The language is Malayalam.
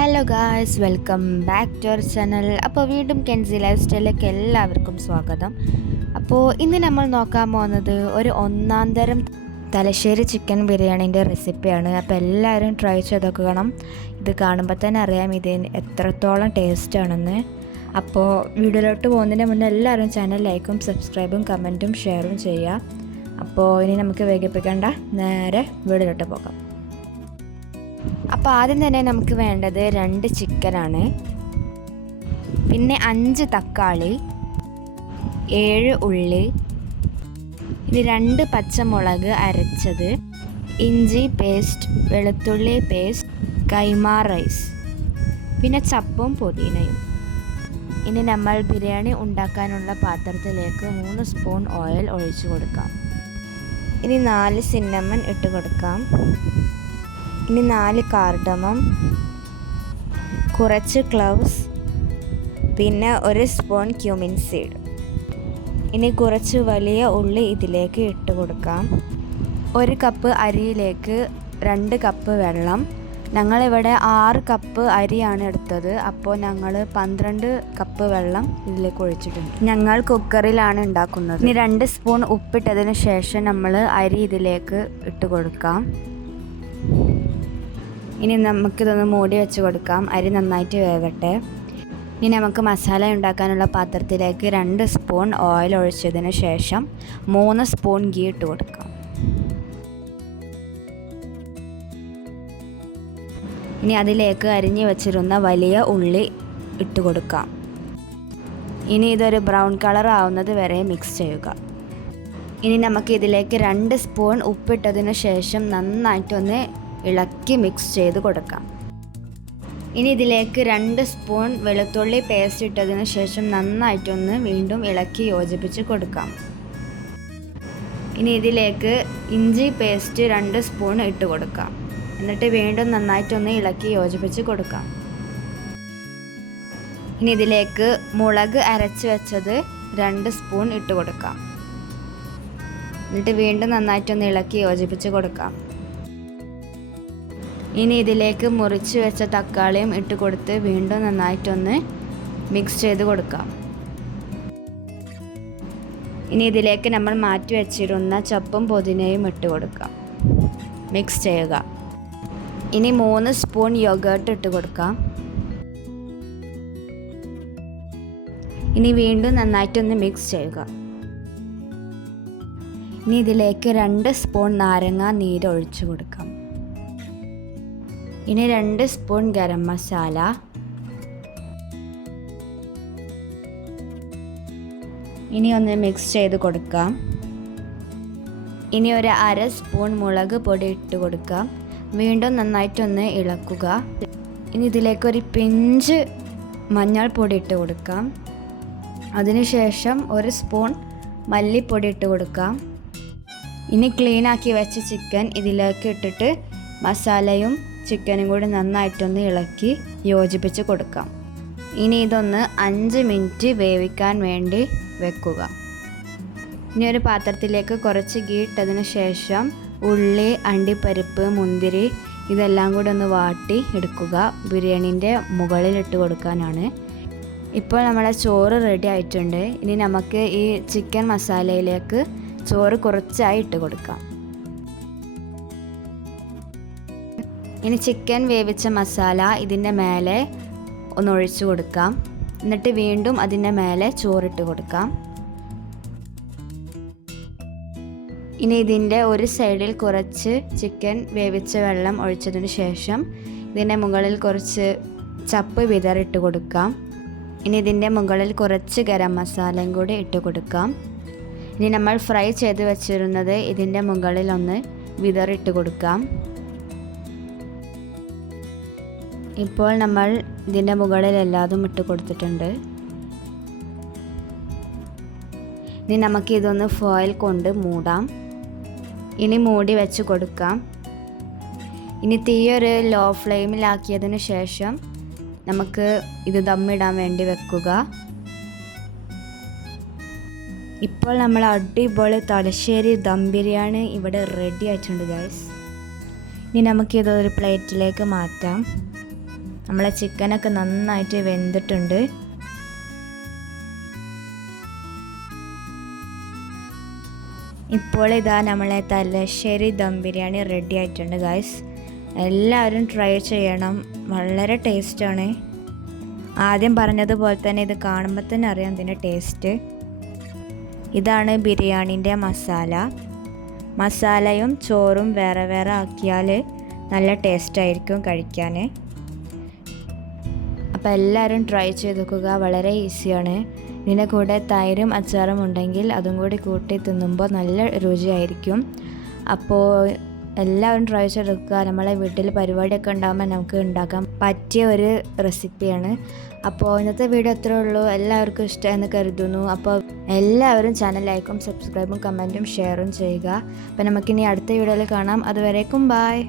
Hello guys, welcome back to our channel. അപ്പോൾ വീണ്ടും കെൻസി ലൈഫ് സ്റ്റൈലിലേക്ക് എല്ലാവർക്കും സ്വാഗതം. അപ്പോൾ ഇന്ന് നമ്മൾ നോക്കാൻ പോകുന്നത് ഒരു ഒന്നാം തരം തലശ്ശേരി ചിക്കൻ ബിരിയാണീൻ്റെ റെസിപ്പിയാണ്. അപ്പോൾ എല്ലാവരും ട്രൈ ചെയ്ത് നോക്കണം. ഇത് കാണുമ്പോൾ തന്നെ അറിയാം ഇത് എത്രത്തോളം ടേസ്റ്റാണെന്ന്. അപ്പോൾ വീഡിയോയിലോട്ട് പോകുന്നതിന് മുന്നേ എല്ലാവരും ചാനൽ ലൈക്കും സബ്സ്ക്രൈബും കമൻറ്റും ഷെയറും ചെയ്യുക. അപ്പോൾ ഇനി നമുക്ക് വൈകിപ്പിക്കേണ്ട, നേരെ വീഡിയോയിലോട്ട് പോകാം. അപ്പോൾ ആദ്യം തന്നെ നമുക്ക് വേണ്ടത് 2 ചിക്കനാണ്, പിന്നെ 5 തക്കാളി, 7 ഉള്ളി, ഇനി 2 പച്ചമുളക് അരച്ചത്, ഇഞ്ചി പേസ്റ്റ്, വെളുത്തുള്ളി പേസ്റ്റ്, കൈമ റൈസ്, പിന്നെ ചപ്പും പുതിനയും. ഇനി നമ്മൾ ബിരിയാണി ഉണ്ടാക്കാനുള്ള പാത്രത്തിലേക്ക് 3 സ്പൂൺ ഓയിൽ ഒഴിച്ചു കൊടുക്കാം. ഇനി 4 സിന്നമൺ ഇട്ട് കൊടുക്കാം. ഇനി 4 കാർഡമം, കുറച്ച് ക്ലൗസ്, പിന്നെ 1 സ്പൂൺ ക്യൂമിൻ സീഡ്. ഇനി കുറച്ച് വലിയ ഉള്ളി ഇതിലേക്ക് ഇട്ട് കൊടുക്കാം. 1 കപ്പ് അരിയിലേക്ക് 2 കപ്പ് വെള്ളം. ഞങ്ങളിവിടെ 6 കപ്പ് അരിയാണ് എടുത്തത്, അപ്പോൾ ഞങ്ങൾ 12 കപ്പ് വെള്ളം ഇതിലേക്ക് ഒഴിച്ചിട്ടുണ്ട്. ഞങ്ങൾ കുക്കറിലാണ് ഉണ്ടാക്കുന്നത്. ഇനി 2 സ്പൂൺ ഉപ്പിട്ടതിന് ശേഷം നമ്മൾ അരി ഇതിലേക്ക് ഇട്ട് കൊടുക്കാം. ഇനി നമുക്കിതൊന്ന് മൂടി വെച്ച് കൊടുക്കാം. അരി നന്നായിട്ട് വേവട്ടെ. ഇനി നമുക്ക് മസാല ഉണ്ടാക്കാനുള്ള പാത്രത്തിലേക്ക് 2 സ്പൂൺ ഓയിൽ ഒഴിച്ചതിന് ശേഷം 3 സ്പൂൺ ഗീ ഇട്ട് കൊടുക്കാം. ഇനി അതിലേക്ക് അരിഞ്ഞു വെച്ചിരുന്ന വലിയ ഉള്ളി ഇട്ട് കൊടുക്കാം. ഇനി ഇതൊരു ബ്രൗൺ കളർ ആവുന്നത് വരെ മിക്സ് ചെയ്യുക. ഇനി നമുക്ക് ഇതിലേക്ക് 2 സ്പൂൺ ഉപ്പിട്ടതിന് ശേഷം നന്നായിട്ടൊന്ന് ഇളക്കി മിക്സ് ചെയ്ത് കൊടുക്കാം. ഇനി ഇതിലേക്ക് 2 സ്പൂൺ വെളുത്തുള്ളി പേസ്റ്റ് ഇട്ടതിന് ശേഷം നന്നായിട്ടൊന്ന് വീണ്ടും ഇളക്കി യോജിപ്പിച്ച് കൊടുക്കാം. ഇനി ഇതിലേക്ക് ഇഞ്ചി പേസ്റ്റ് 2 സ്പൂൺ ഇട്ട് കൊടുക്കാം. എന്നിട്ട് വീണ്ടും നന്നായിട്ടൊന്ന് ഇളക്കി യോജിപ്പിച്ച് കൊടുക്കാം. ഇനി ഇതിലേക്ക് മുളക് അരച്ച് വെച്ചത് 2 സ്പൂൺ ഇട്ട് കൊടുക്കാം. എന്നിട്ട് വീണ്ടും നന്നായിട്ടൊന്ന് ഇളക്കി യോജിപ്പിച്ച് കൊടുക്കാം. ഇനി ഇതിലേക്ക് മുറിച്ച് വെച്ച തക്കാളിയും ഇട്ട് കൊടുത്ത് വീണ്ടും നന്നായിട്ടൊന്ന് മിക്സ് ചെയ്ത് കൊടുക്കാം. ഇനി ഇതിലേക്ക് നമ്മൾ മാറ്റി വെച്ചിരുന്ന ചപ്പും പുതിനയും ഇട്ട് കൊടുക്കാം. മിക്സ് ചെയ്യുക. ഇനി 3 സ്പൂൺ യോഗേർട്ട് ഇട്ട് കൊടുക്കാം. ഇനി വീണ്ടും നന്നായിട്ടൊന്ന് മിക്സ് ചെയ്യുക. ഇനി ഇതിലേക്ക് 2 സ്പൂൺ നാരങ്ങ നീര് ഒഴിച്ചു കൊടുക്കാം. ഇനി 2 സ്പൂൺ ഗരം മസാല, ഇനി ഒന്ന് മിക്സ് ചെയ്ത് കൊടുക്കാം. ഇനി ഒരു 1/2 സ്പൂൺ മുളക് പൊടി ഇട്ട് കൊടുക്കാം. വീണ്ടും നന്നായിട്ടൊന്ന് ഇളക്കുക. ഇനി ഇതിലേക്കൊരു പിഞ്ച് മഞ്ഞൾപ്പൊടി ഇട്ട് കൊടുക്കാം. അതിനുശേഷം 1 സ്പൂൺ മല്ലിപ്പൊടി ഇട്ട് കൊടുക്കാം. ഇനി ക്ലീനാക്കി വെച്ച ചിക്കൻ ഇതിലേക്ക് ഇട്ടിട്ട് മസാലയും ചിക്കനും കൂടി നന്നായിട്ടൊന്ന് ഇളക്കി യോജിപ്പിച്ച് കൊടുക്കാം. ഇനി ഇതൊന്ന് 5 മിനിറ്റ് വേവിക്കാൻ വേണ്ടി വെക്കുക. ഇനി ഒരു പാത്രത്തിലേക്ക് കുറച്ച് ഗീ ഇട്ടതിന് ശേഷം ഉള്ളി, അണ്ടിപ്പരിപ്പ്, മുന്തിരി ഇതെല്ലാം കൂടി ഒന്ന് വാട്ടി എടുക്കുക. ബിരിയാണീൻ്റെ മുകളിലിട്ട് കൊടുക്കാനാണ്. ഇപ്പോൾ നമ്മളെ ചോറ് റെഡി ആയിട്ടുണ്ട്. ഇനി നമുക്ക് ഈ ചിക്കൻ മസാലയിലേക്ക് ചോറ് കുറച്ചായി ഇട്ട് കൊടുക്കാം. ഇനി ചിക്കൻ വേവിച്ച മസാല ഇതിൻ്റെ മേലെ ഒന്ന് ഒഴിച്ചു കൊടുക്കാം. എന്നിട്ട് വീണ്ടും അതിൻ്റെ മേലെ ചോറിട്ട് കൊടുക്കാം. ഇനി ഇതിൻ്റെ ഒരു സൈഡിൽ കുറച്ച് ചിക്കൻ വേവിച്ച വെള്ളം ഒഴിച്ചതിന് ശേഷം ഇതിൻ്റെ മുകളിൽ കുറച്ച് ചപ്പ് വിതറിട്ട് കൊടുക്കാം. ഇനി ഇതിൻ്റെ മുകളിൽ കുറച്ച് ഗരം മസാലയും കൂടി ഇട്ട് കൊടുക്കാം. ഇനി നമ്മൾ ഫ്രൈ ചെയ്ത് വെച്ചിരുന്നത് ഇതിൻ്റെ മുകളിൽ ഒന്ന് വിതറിട്ട് കൊടുക്കാം. ഇപ്പോൾ നമ്മൾ ഇതിൻ്റെ മുകളിൽ എല്ലാതും ഇട്ട് കൊടുത്തിട്ടുണ്ട്. ഇനി നമുക്ക് ഇതൊന്ന് ഫോയിൽ കൊണ്ട് മൂടാം. ഇനി മൂടി വെച്ച് കൊടുക്കാം. ഇനി തീയൊരു ലോ ഫ്ലെയിമിലാക്കിയതിന് ശേഷം നമുക്ക് ഇത് ദമ്മിടാൻ വേണ്ടി വെക്കുക. ഇപ്പോൾ നമ്മൾ അടിപൊളി തലശ്ശേരി ദം ബിരിയാണി ഇവിടെ റെഡി ആയിട്ടുണ്ട് ഗൈസ്. ഇനി നമുക്കിതൊരു പ്ലേറ്റിലേക്ക് മാറ്റാം. നമ്മളെ ചിക്കനൊക്കെ നന്നായിട്ട് വെന്തിട്ടുണ്ട്. ഇപ്പോൾ ഇതാ നമ്മളെ തലശ്ശേരി ദം ബിരിയാണി റെഡി ആയിട്ടുണ്ട് ഗൈസ്. എല്ലാവരും ട്രൈ ചെയ്യണം, വളരെ ടേസ്റ്റാണ്. ആദ്യം പറഞ്ഞതുപോലെ തന്നെ ഇത് കാണുമ്പോൾ തന്നെ അറിയാം ഇതിൻ്റെ ടേസ്റ്റ്. ഇതാണ് ബിരിയാണീൻ്റെ മസാലയും ചോറും വേറെ വേറെ ആക്കിയാൽ നല്ല ടേസ്റ്റായിരിക്കും കഴിക്കാൻ. അപ്പോൾ എല്ലാവരും ട്രൈ ചെയ്ത് നോക്കുക, വളരെ ഈസിയാണ്. ഇതിൻ്റെ കൂടെ തൈരും അച്ചാറും ഉണ്ടെങ്കിൽ അതും കൂടി കൂട്ടി തിന്നുമ്പോൾ നല്ല രുചിയായിരിക്കും. അപ്പോൾ എല്ലാവരും ട്രൈ ചെയ്തെടുക്കുക. നമ്മളെ വീട്ടിൽ പരിപാടിയൊക്കെ ഉണ്ടാകുമ്പോൾ നമുക്ക് ഉണ്ടാക്കാൻ പറ്റിയ ഒരു റെസിപ്പിയാണ്. അപ്പോൾ ഇന്നത്തെ വീഡിയോ അത്രേ ഉള്ളൂ. എല്ലാവർക്കും ഇഷ്ടമെന്ന് കരുതുന്നു. അപ്പോൾ എല്ലാവരും ചാനൽ ലൈക്കും സബ്സ്ക്രൈബും കമൻറ്റും ഷെയറും ചെയ്യുക. അപ്പോൾ നമുക്കിനി അടുത്ത വീഡിയോയിൽ കാണാം. അതുവരേക്കും ബൈ.